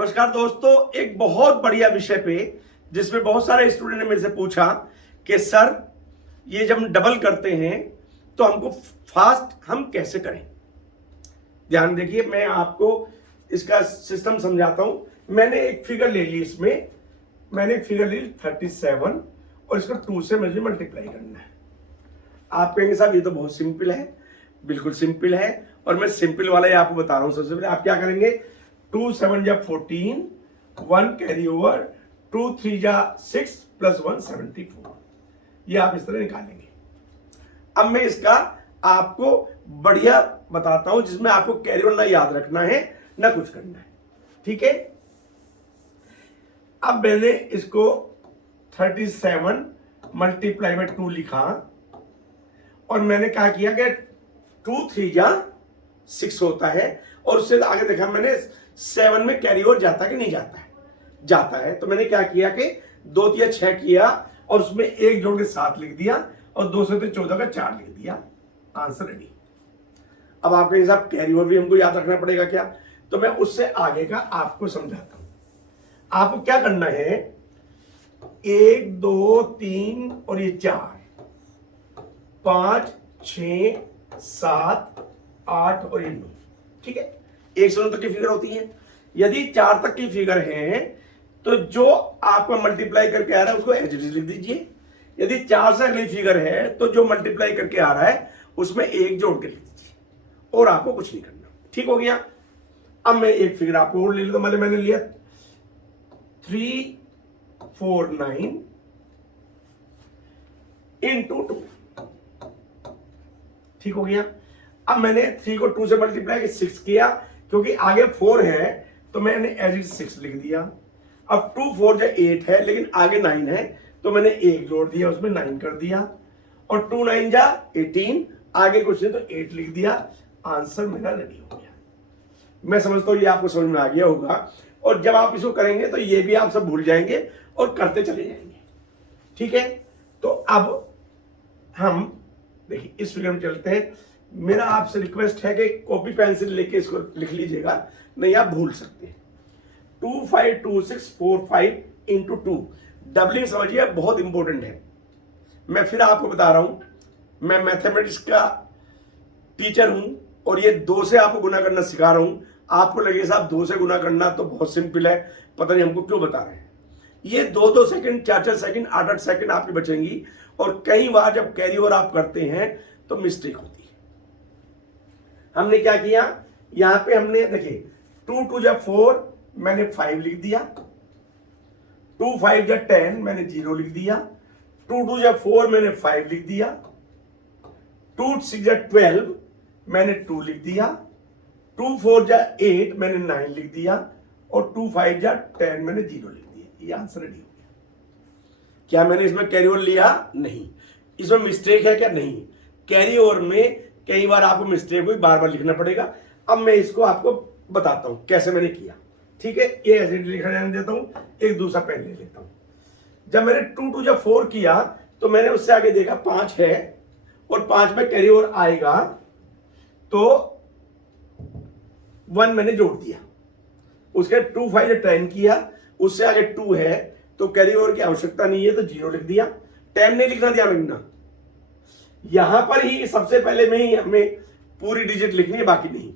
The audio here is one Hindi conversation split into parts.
नमस्कार दोस्तों, एक बहुत बढ़िया विषय पे जिसमें बहुत सारे स्टूडेंट ने मेरे से पूछा कि सर ये जब हम डबल करते हैं तो हमको फास्ट हम कैसे करें। ध्यान देखिए, मैं आपको इसका सिस्टम समझाता हूं। मैंने एक फिगर ले ली, इसमें मैंने एक फिगर ली 37 और इसको 2 से मुझे मल्टीप्लाई करना है। आप कहेंगे साहब ये तो बहुत सिंपल है। बिल्कुल सिंपल है और मैं सिंपल वाला ही आपको बता रहा हूं। सबसे पहले आप क्या करेंगे, 2 7 जा 14, 1 कैरी ओवर, 2 3 जा 6 प्लस 1 74। ये आप इस तरह निकालेंगे। अब मैं इसका आपको बढ़िया बताता हूं जिसमें आपको कैरी ओवर ना याद रखना है ना कुछ करना है। ठीक है, अब मैंने इसको 37 मल्टीप्लाई में 2 लिखा और मैंने क्या किया कि 2 3 जा 6 होता है और उससे आगे देखा मैंने 7 में कैरी ओवर जाता कि नहीं जाता है, जाता है। तो मैंने क्या किया कि 2 3 6 किया और उसमें 1 जोड़ के 7 लिख दिया और 2 से 14 का 4 लिख दिया। Answer ready. अब आपके हिसाब कैरी ओवर भी हमको याद रखना पड़ेगा क्या, तो मैं उससे आगे का आपको समझाता हूं। आपको क्या करना है, 1 2 3 और ये 4 5 6 7 8 और ये 9। ठीक है, 1 से 9 तक की फिगर होती है। यदि 4 तक की फिगर है तो जो आपका मल्टीप्लाई करके आ रहा है उसको एज इट इज लिख दीजिए। यदि 4 से अगली फिगर है तो जो मल्टीप्लाई करके आ रहा है उसमें 1 जोड़ के लिख दीजिए और आपको कुछ नहीं करना। ठीक हो गया। अब मैं एक फिगर आपको और ले लेता हूं। मैंने लिया 3 4 9 इंटू 2। ठीक हो गया। अब मैंने 3 को 2 से मल्टीप्लाई 6 किया, क्योंकि आगे 4 है तो मैंने एज इट 6 लिख दिया। अब 2 4 जो 8 है लेकिन आगे 9 है तो मैंने 1 जोड़ दिया, उसमें 9 कर दिया और 2 9 जा 18, आगे कुछ नहीं तो 8 लिख दिया। आंसर मेरा रेडी हो गया। मैं समझता हूं ये आपको समझ में आ गया होगा और जब आप इसको करेंगे तो ये भी आप सब भूल जाएंगे और करते चले जाएंगे। ठीक है, तो अब हम देखिए इस फिगर में चलते हैं। मेरा आपसे रिक्वेस्ट है कि कॉपी पेंसिल लेके इसको लिख लीजिएगा, नहीं आप भूल सकते हैं। 2 5 2 6 4 5 इंटू 2 डबलिंग समझिए बहुत इंपॉर्टेंट है। मैं फिर आपको बता रहा हूं, मैं मैथमेटिक्स का टीचर हूं और ये 2 से आपको गुना करना सिखा रहा हूं। आपको लगे साहब 2 से गुना करना तो बहुत सिंपल है, पता नहीं हमको क्यों बता रहे हैं। ये 2 सेकंड 4 सेकंड 8 सेकंड आपकी बचेंगी और कई बार जब कैरी ओवर आप करते हैं तो मिस्टेक होती है। हमने क्या किया, यहां पे हमने देखिए 2 2 जा 4 मैंने 5 लिख दिया, 2 5 जा 10 मैंने 0 लिख दिया, 2 2 जा 4 मैंने 5 लिख दिया, 2 6 जा 12 मैंने 2 लिख दिया, 2 4 जा 8 मैंने 9 लिख दिया और 2 5 जा 10 मैंने 0 लिख दिया। ये आंसर रेडी हो गया। क्या मैंने इसमें कैरी ओवर लिया? नहीं। इसमें मिस्टेक है क्या? नहीं। कैरी ओवर में कई बार आपको मिस्टेक हुई, बार बार लिखना पड़ेगा। अब मैं इसको आपको बताता हूं कैसे मैंने किया। ठीक है, ये ऐसे लिखा जाने देता हूं, एक दूसरा पेन ले लेता हूं। जब मैंने 2 2 जा 4 किया तो मैंने उससे आगे देखा 5 है और 5 में कैरी ओवर आएगा तो 1 मैंने जोड़ दिया। उसके 2 5 जा 10 किया, उससे आगे 2 है तो कैरी ओवर की आवश्यकता नहीं है तो 0 लिख दिया। 10 नहीं लिखना, ध्यान रखना। यहां पर ही सबसे पहले में ही हमें पूरी डिजिट लिखनी है, बाकी नहीं।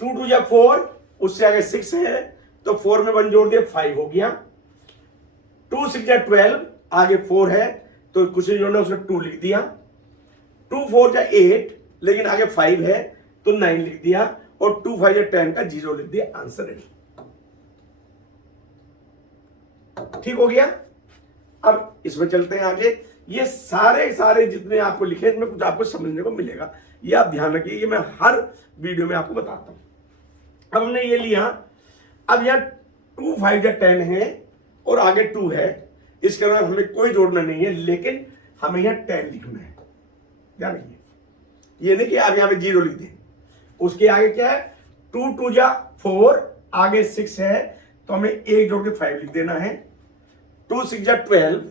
2 2 जा 4, उससे आगे 6 है तो 4 में 1 जोड़ दिया, 5 हो गया। 2 6 जा 12, आगे 4 है तो कुछ नहीं जोड़ना, उसने 2 लिख दिया। 2 4 जा 8, लेकिन आगे 5 है तो 9 लिख दिया और 2 5 जा 10 का 0 लिख दिया। Answer ready. ठीक हो गया। अब इसमें चलते हैं आगे। ये सारे जितने आपको लिखे इसमें कुछ आपको समझने को मिलेगा, ये आप ध्यान रखिए। ये मैं हर वीडियो में आपको बताता हूं। अब हमने ये लिया, अब यहां 2 5 जा 10 है और आगे 2 है, इसके बाद हमें कोई जोड़ना नहीं है, लेकिन हमें यहां 10 लिखना है। ध्यान रखिए, ये नहीं कि आप यहां पे 0 लिख दें। उसके आगे क्या है, 2 2 जा 4, आगे 6 है तो हमें 1 जोड़ के 5 लिख देना है। 2 6 जा 12,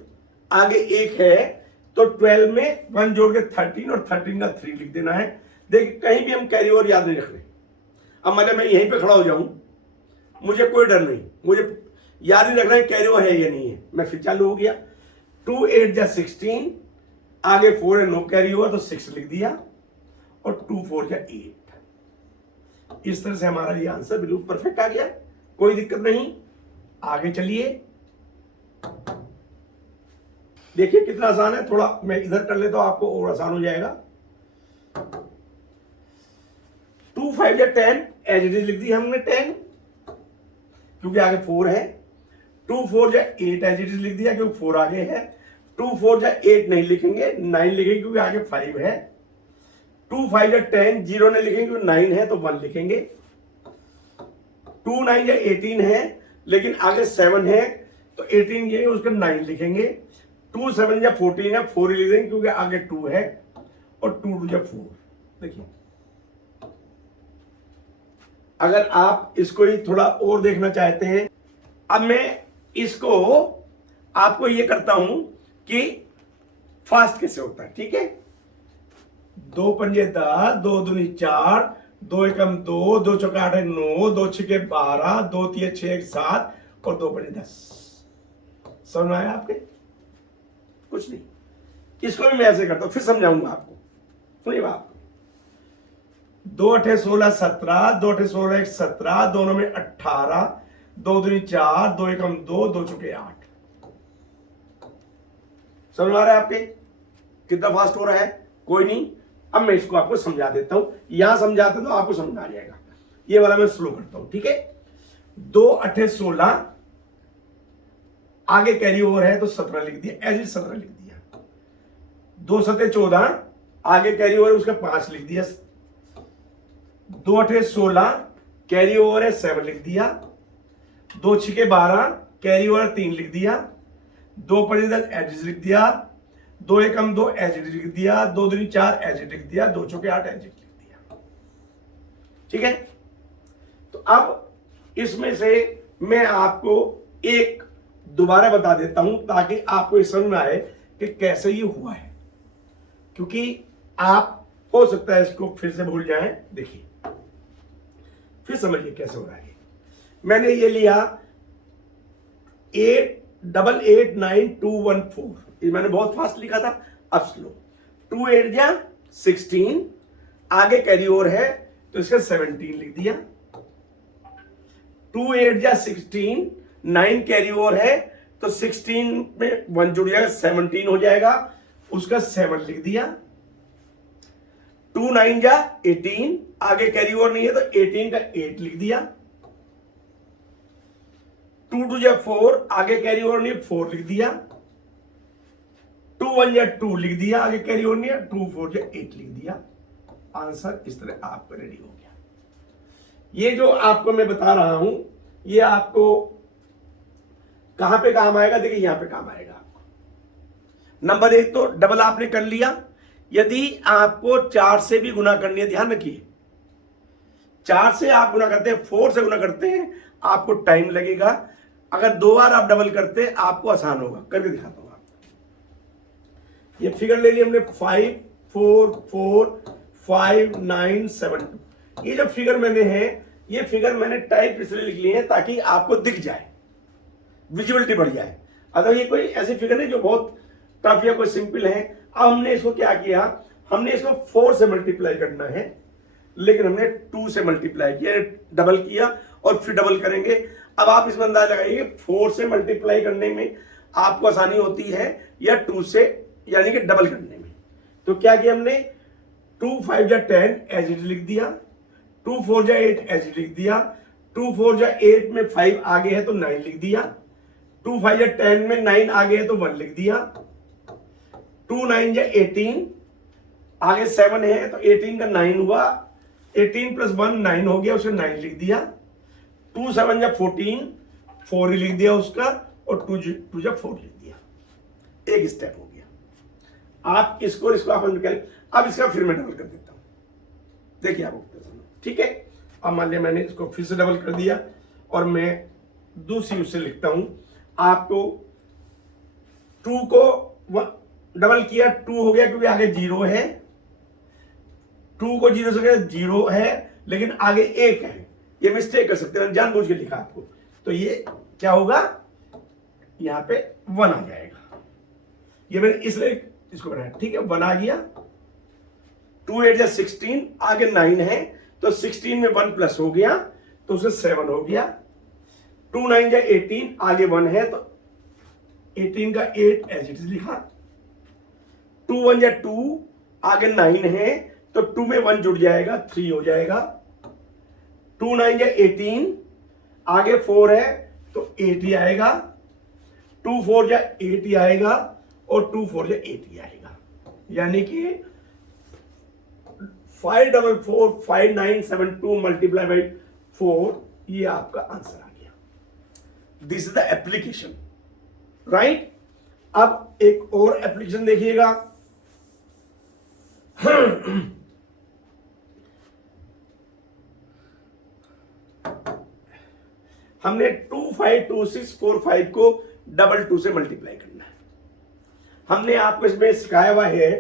आगे 1 है तो 12 में 1 जोड़ के 13 और 13 का 3 लिख देना है। देखिए कहीं भी हम कैरी ओवर याद नहीं रख रहे। अब मतलब मैं यहीं पे खड़ा हो जाऊं मुझे कोई डर नहीं, मुझे याद ही रखना है कैरी ओवर है या नहीं है। मैं फिर चालू हो गया, 2 8 जा 16, आगे 4 है, नो कैरी ओवर, तो 6 लिख दिया, और 2 4 जा 8। इस तरह से हमारा ये आंसर बिल्कुल परफेक्ट आ गया, कोई दिक्कत नहीं। आगे चलिए, देखिए कितना आसान है। थोड़ा मैं इधर कर लेता हूं, आपको और आसान हो जाएगा। 2 5 या 10, एज इट इज लिख दी हमने 10, क्योंकि आगे 4 है। 2 4 जा 8, एज इट इज लिख दिया क्योंकि 4 आगे है। 2 4 जा 8 नहीं लिखेंगे, 9 लिखेंगे क्योंकि आगे 5 है। 2 5 जा 10, 0 नहीं लिखेंगे क्योंकि 9 है तो 1 लिखेंगे। 2 9 जा 18 है, लेकिन आगे 7 है तो 18 ये उसका 9 लिखेंगे। 2 7 या 14 है, 4 लिख देंगे क्योंकि आगे 2 है, और 2 2 या 4। देखिए, अगर आप इसको ही थोड़ा और देखना चाहते हैं, अब मैं इसको आपको ये करता हूं कि फास्ट कैसे होता है, ठीक है। 2 पंजे 10, 2 दूनी 4, 2 एकम 2, 2 चौका 8 9, 2 छक्के 12, 2 तिये 6 7, और 2 पंजे 10। समझ में आया आपके? कुछ नहीं, इसको भी मैं ऐसे करता हूं, फिर समझाऊंगा आपको। सुनिए बात, 2 8 16 17, 2 8 16 1 17, दोनों में 18, 2 दूनी 4, 2 एकम 2, 2 चौके 8। समझ में आ रहा है आपके कितना फास्ट हो रहा है? कोई नहीं, अब मैं इसको आपको समझा देता हूं। यहां समझाते तो आपको समझ आ जाएगा, ये वाला मैं स्लो करता हूं, ठीक है। 2 8 16, आगे कैरी ओवर है तो 17 लिख दिया, एज इट 17 लिख दिया। 2 7 14, आगे कैरी ओवर है उसका 5 लिख दिया। 2 8 16, कैरी ओवर है 7 लिख दिया। 2 6 12, कैरी ओवर 3 लिख दिया। 2 5 10, एज इट लिख दिया। 2 एकम 2, एज इट लिख दिया। 2 दूनी 4, एज इट लिख दिया। 2 चौके 8, एज इट लिख दिया, ठीक है। तो अब इसमें से मैं आपको एक दोबारा बता देता हूं ताकि आपको समझ में आए कि कैसे ये हुआ है, क्योंकि आप हो सकता है इसको फिर से भूल जाएं। देखिए, फिर समझिए कैसे हो रहा है। मैंने ये लिया 8 8 8 9 2 1 4, ये मैंने बहुत फास्ट लिखा था, अब स्लो। 2 8 जा 16, आगे कैरी ओवर है तो इसका 17 लिख दिया। 2 8 जा 16, 9 कैरी ओवर है तो 16 में 1 जुड़ जाएगा, 17 हो जाएगा, उसका 7 लिख दिया। 2 9 जा 18, आगे कैरी ओवर नहीं है तो 18 का 8 लिख दिया। 2 2 जा 4, आगे कैरी ओवर नहीं है, 4 लिख दिया। 2 1 जा 2 लिख दिया, आगे कैरी ओवर नहीं है, 2 4 जा 8 लिख दिया। आंसर इस तरह आपका रेडी हो गया। ये जो आपको मैं बता रहा हूं, ये आपको कहां पे काम आएगा? देखिए, यहां पे काम आएगा आपको। नंबर 1 तो डबल आपने कर लिया। यदि आपको 4 से भी गुना करनी है, ध्यान रखिए, 4 से आप गुना करते हैं, 4 से गुना करते हैं, आपको टाइम लगेगा। अगर 2 बार आप डबल करते हैं, आपको आसान होगा। करके दिखाता हूं आपको। ये फिगर ले लिया हमने, 5 4 4 5 9 7 2। ये जो फिगर मैंने है, ये फिगर मैंने टाइप इसलिए लिख ली है ताकि आपको दिख जाए, विजुअलिटी बढ़ जाए। अगर ये कोई ऐसी फिगर नहीं जो बहुत टफ या कोई सिंपल है। अब हमने इसको क्या किया, हमने इसको 4 से मल्टीप्लाई करना है, लेकिन हमने 2 से मल्टीप्लाई किया, डबल किया और फिर डबल करेंगे। अब आप इसमें अंदाजा लगाइए, 4 से मल्टीप्लाई करने में आपको आसानी होती है या 2 से, यानी कि डबल करने में। तो क्या किया हमने, 2 5 जा 10, एज इट लिख दिया। 2 4 जा 8, एज इट लिख दिया। 2 4 जा 8 में 5 आगे है तो 9 लिख दिया। 2 5 जा 10 में 9 आगे है तो 1 लिख दिया। 2 9 जा 18, आगे 7 है तो 18 का 9 हुआ, 18 प्लस 1 9 हो गया, उसे 9 लिख दिया। 2 7 जा 14, 4 ही लिख दिया उसका, और 2 जा 4 लिख दिया। एक स्टेप हो गया। आप इसको आप निकाल। अब इसका फिर मैं डबल कर देता हूं, देखिए आप, ठीक है। अब मान लिया मैंने इसको फिर से डबल कर दिया और मैं दूसरी उससे लिखता हूं। आपको 2 को डबल किया, 2 हो गया क्योंकि आगे 0 है। 2 को 0 से 0 है, लेकिन आगे 1 है, ये मिस्टेक कर सकते हैं, जानबूझ के लिखा आपको। तो ये क्या होगा, यहां पे 1 आ जाएगा। ये मैंने इसलिए इसको बनाया, ठीक है। 1 आ गया। 2 8 या 16, आगे 9 है तो 16 में 1 प्लस हो गया तो उसे 7 हो गया। 2 9 या 18, आगे 1 है तो 18 का 8 एज इट इज लिखा। 2 1 या 2, आगे 9 है तो 2 में 1 जुड़ जाएगा, 3 हो जाएगा। 2 9 या 18, आगे 4 है तो 8 ही आएगा। 2 4 या 8 ही आएगा और 2 4 या 8 ही आएगा। यानी कि 544 5972 मल्टीप्लाई बाई 4, ये आपका आंसर आ गया। This is the application, right. अब एक और एप्लीकेशन देखिएगा। हमने 252645 को 2 से मल्टीप्लाई करना है। हमने आपको इसमें सिखाया हुआ है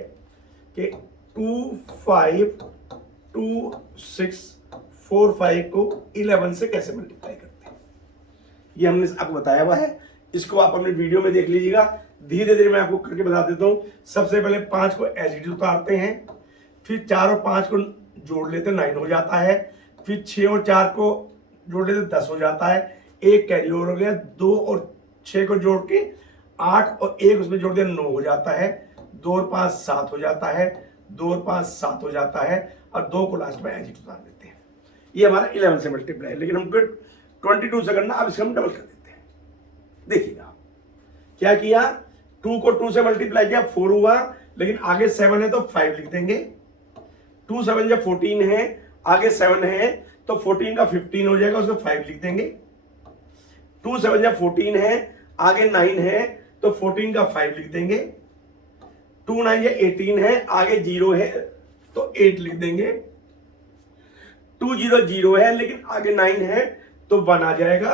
कि 252645 को 11 से कैसे मल्टीप्लाई करते हैं, ये हमने आपको बताया हुआ है। इसको आप अपने वीडियो में देख लीजिएगा। धीरे धीरे मैं आपको करके बता देता हूं। सबसे पहले 5 को एज इट इज उतारते हैं, फिर 4 और 5 को जोड़ लेते 9 हो जाता है, फिर 6 और 4 को जोड़ लेते 10 हो जाता है, एक कैरी ओवर हो गया। 2 और 6 को जोड़ के 8 और 1 उसमें जोड़ दिया 9 हो जाता है। 2 और 5 7 हो जाता है, 2 और 5 7 हो जाता है और 2 को लास्ट में एज इट उतार देते हैं। ये हमारा 11 से मल्टीप्लाई है, लेकिन हमको 22 से करना। अब इसको हम डबल कर देते हैं। देखिएगा क्या किया, 2 को 2 से मल्टीप्लाई किया, 4 हुआ, लेकिन आगे 7 है तो 5 लिख देंगे। 2 7 जब 14 है, आगे 7 है तो 14 का 15 हो जाएगा, उसको 5 लिख देंगे। 2 7 जब 14 है, आगे 9 है तो 14 का 5 लिख देंगे। 2 9 या 18 है, आगे 0 है तो 8 लिख देंगे। 2 0 0 है, लेकिन आगे 9 है तो 1 आ जाएगा।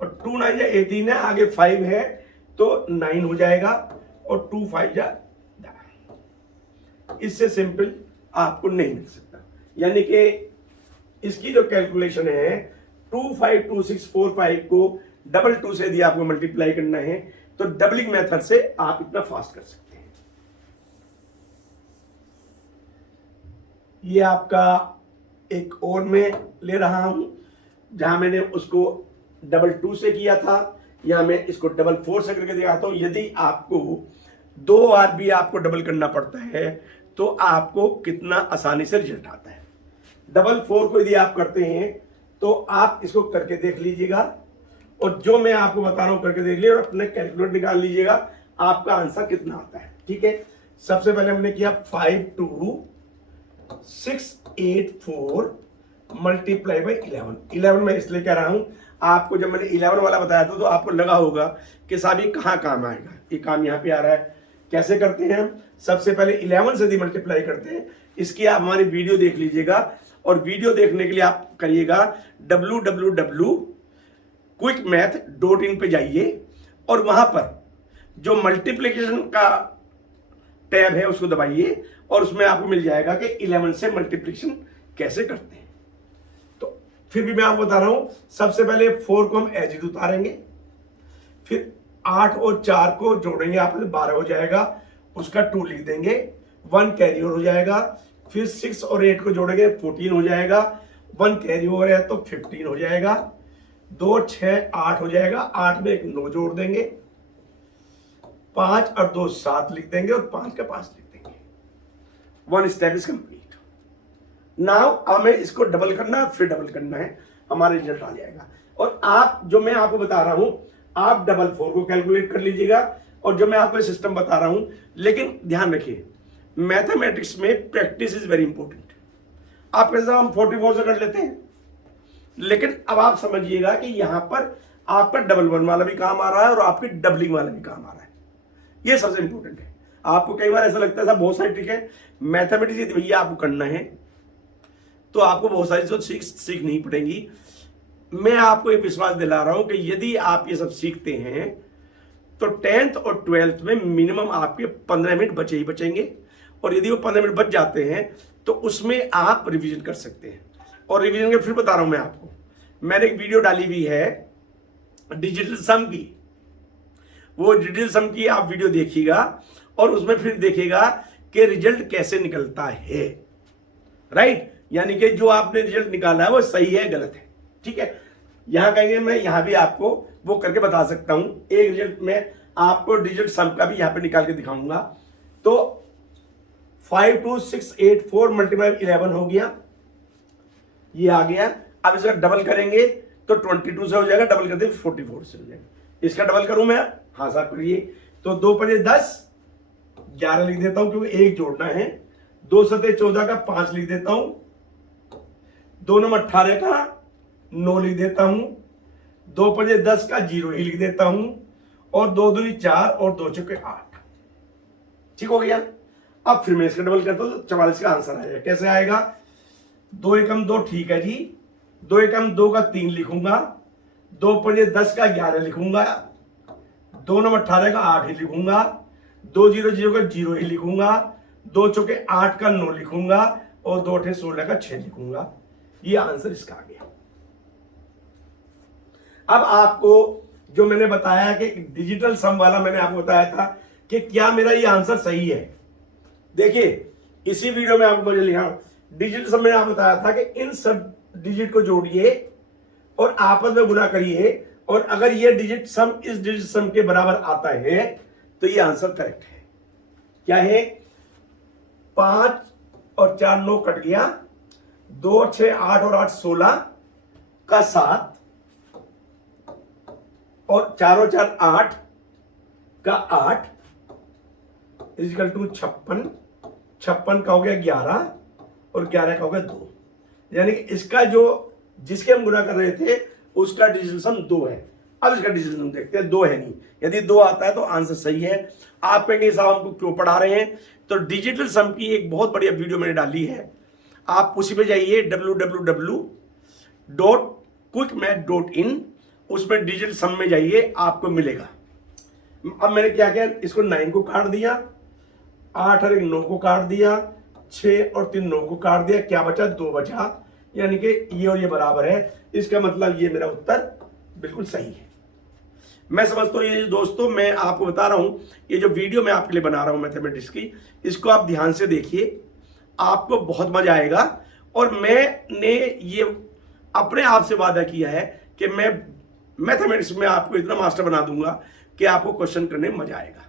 और 2 9 या 18 है, आगे 5 है तो 9 हो जाएगा। और 2 5 या 10। इससे सिंपल आपको नहीं मिल सकता। यानी कि इसकी जो कैलकुलेशन है 252645 को 2 से यदि आपको मल्टीप्लाई करना है तो डबलिंग मेथड से आप इतना फास्ट कर सकते हैं। ये आपका एक और मैं ले रहा हूं, जहां मैंने उसको 2 से किया था, या मैं इसको 4 से करके दिखाता हूं। यदि आपको 2 बार भी आपको डबल करना पड़ता है तो आपको कितना आसानी से रिजल्ट आता है। 4 को यदि आप करते हैं तो आप इसको करके देख लीजिएगा, और जो मैं आपको बता रहा हूं करके देख लीजिए और अपने कैलकुलेटर निकाल लीजिएगा आपका आंसर कितना आता है। ठीक है, सबसे पहले हमने किया 52684 मल्टीप्लाई बाई 11 मैं इसलिए कह रहा हूं, आपको जब मैंने 11 वाला बताया था तो आपको लगा होगा कि साहब ये कहां काम आएगा, ये काम यहां पे आ रहा है। कैसे करते हैं हम, सबसे पहले 11 से यदि मल्टीप्लाई करते हैं, इसकी आप हमारी वीडियो देख लीजिएगा, और वीडियो देखने के लिए आप करिएगा www.quickmath.in पे जाइए, और वहां पर जो मल्टीप्लिकेशन का टैब है उसको दबाइए, और उसमें आपको मिल जाएगा कि 11 से मल्टीप्लिकेशन कैसे करते हैं। तो फिर भी मैं आपको बता रहा हूं, सबसे पहले 4 को हम एज इट उतारेंगे, फिर 8 और 4 को जोड़ेंगे, आप 12 हो जाएगा, उसका 2 लिख देंगे, 1 कैरी ओवर हो जाएगा। फिर 6 और 8 को जोड़ेंगे, 14 हो जाएगा, 1 कैरी ओवर है तो 15 हो जाएगा। 2 6 8 हो जाएगा, 8 में एक 9 जोड़ देंगे, 5 और 2 7 लिख देंगे, और 5 का 5 लिख देंगे। 1 स्टेप इज कंप्लीट। नाउ हमें इसको डबल करना है, फिर डबल करना है, हमारा रिजल्ट आ जाएगा। और आप जो मैं आपको बता रहा हूं, आप 4 को कैलकुलेट कर लीजिएगा, और जो मैं आपको सिस्टम बता रहा हूं, लेकिन ध्यान रखिए मैथमेटिक्स में प्रैक्टिस इज वेरी इंपॉर्टेंट। आप कैसे हम 44 से कर लेते हैं, लेकिन अब आप समझिएगा कि यहां पर आपका डबल 1 वाला भी काम आ रहा है और आपके डबलिंग वाला भी काम आ रहा है। ये सबसे इंपॉर्टेंट है। आपको कई बार ऐसा लगता है साहब बहुत सारी ट्रिक है, मैथमेटिक्स यदि भैया आपको करना है तो आपको बहुत सारी चीज सीखनी पड़ेगी। मैं आपको एक विश्वास दिला रहा हूं कि यदि आप ये सब सीखते हैं तो 10th और 12th में मिनिमम आपके 15 मिनट बचे ही बचेंगे, और यदि वो 15 मिनट बच जाते हैं तो उसमें आप रिवीजन कर सकते हैं। और रिवीजन के फिर बता रहा हूं मैं आपको, मैंने एक वीडियो डाली हुई है डिजिटल सम की, वो डिजिटल सम की आप वीडियो देखिएगा और उसमें फिर देखिएगा कि रिजल्ट कैसे निकलता है, राइट। यानी कि जो आपने रिजल्ट निकाला है वो सही है गलत है, ठीक है। यहां कहेंगे मैं यहां भी आपको वो करके बता सकता हूं, एक रिजल्ट में आपको डिजिटल सम का भी यहां पे निकाल के दिखाऊंगा। तो 52684 मल्टीप्लाई 11 हो गया, ये आ गया। अब इसका डबल करेंगे तो 22 से हो जाएगा, डबल करते 44 से हो जाएगा। इसका डबल करूं मैं, हाँ साहब करिए। तो 2 5 10, 11 लिख देता हूं क्योंकि एक जोड़ना है। 2 7 14 का 5 लिख देता हूं, 2 9 18 का 9 लिख देता हूं, 2 5 10 का 0 ही लिख देता हूं, और 2 2 4 और 2 4 8। ठीक हो गया। अब फिर मैं इसका डबल करता हूं तो 44 का आंसर आएगा। कैसे आएगा? 2 एकम 2, ठीक है जी। 2 एकम 2 का 3 लिखूंगा, 2 5 10 का 11 लिखूंगा, 2 9 18 का 8 ही लिखूंगा, 2 0 0 का 0 ही लिखूंगा, 2 चौके 8 का 9 लिखूंगा, और 2 8 16 का 6 लिखूंगा। ये आंसर इसका आ गया। अब आपको जो मैंने बताया कि डिजिटल सम वाला मैंने आपको बताया था कि क्या मेरा ये आंसर सही है। देखिए इसी वीडियो में आपको मुझे लिखा डिजिटल सम में आपको बताया था कि इन सब डिजिट को जोड़िए और आपस में गुना करिए, और अगर ये डिजिट सम इस डिजिट सम के बराबर आता है तो ये आंसर करेक्ट है। क्या है? 5 और 4 9 कट गया, 2 6 8 और 8 16 का 7, और 4 और 4 8 का 8 इजिकल टू 56, 56 का हो गया 11, और 11 का हो गया 2। यानी कि इसका जो जिसके हम गुना कर रहे थे उसका डिजिटल सम 2 है। अब इसका डिजिटल सम देखते हैं, 2 है नहीं। यदि 2 आता है तो आंसर सही है। आप कहेंगे साहब हमको क्यों पढ़ा रहे हैं? तो डिजिटल सम की एक बहुत बढ़िया वीडियो मैंने डाली है, आप उसी पे जाइए www.quickmath.in, उसमें डिजिटल सम में जाइए, आपको मिलेगा। अब मैंने क्या किया, इसको 9 को काट दिया, 8 और 1 9 को काट दिया, 6 और 3 9 को काट दिया, क्या बचा? 2 बचा। यानी कि ये और ये बराबर है। इसका मतलब ये मेरा उत्तर बिल्कुल सही है। मैं समझता हूं ये दोस्तों, मैं आपको बता रहा हूं, ये जो वीडियो मैं आपके लिए बना रहा हूं मैथमेटिक्स की, इसको आप ध्यान से देखिए, आपको बहुत मजा आएगा। और मैंने ये अपने आप से वादा किया है कि मैं मैथमेटिक्स में आपको इतना मास्टर बना दूंगा कि आपको क्वेश्चन करने में मजा आएगा।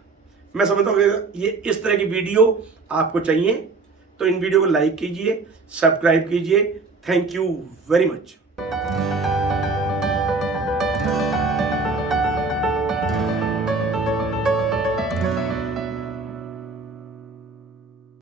मैं समझता हूँ कि ये इस तरह की वीडियो आपको चाहिए, तो इन वीडियो को लाइक कीजिए, सब्सक्राइब कीजिए। Thank you very much.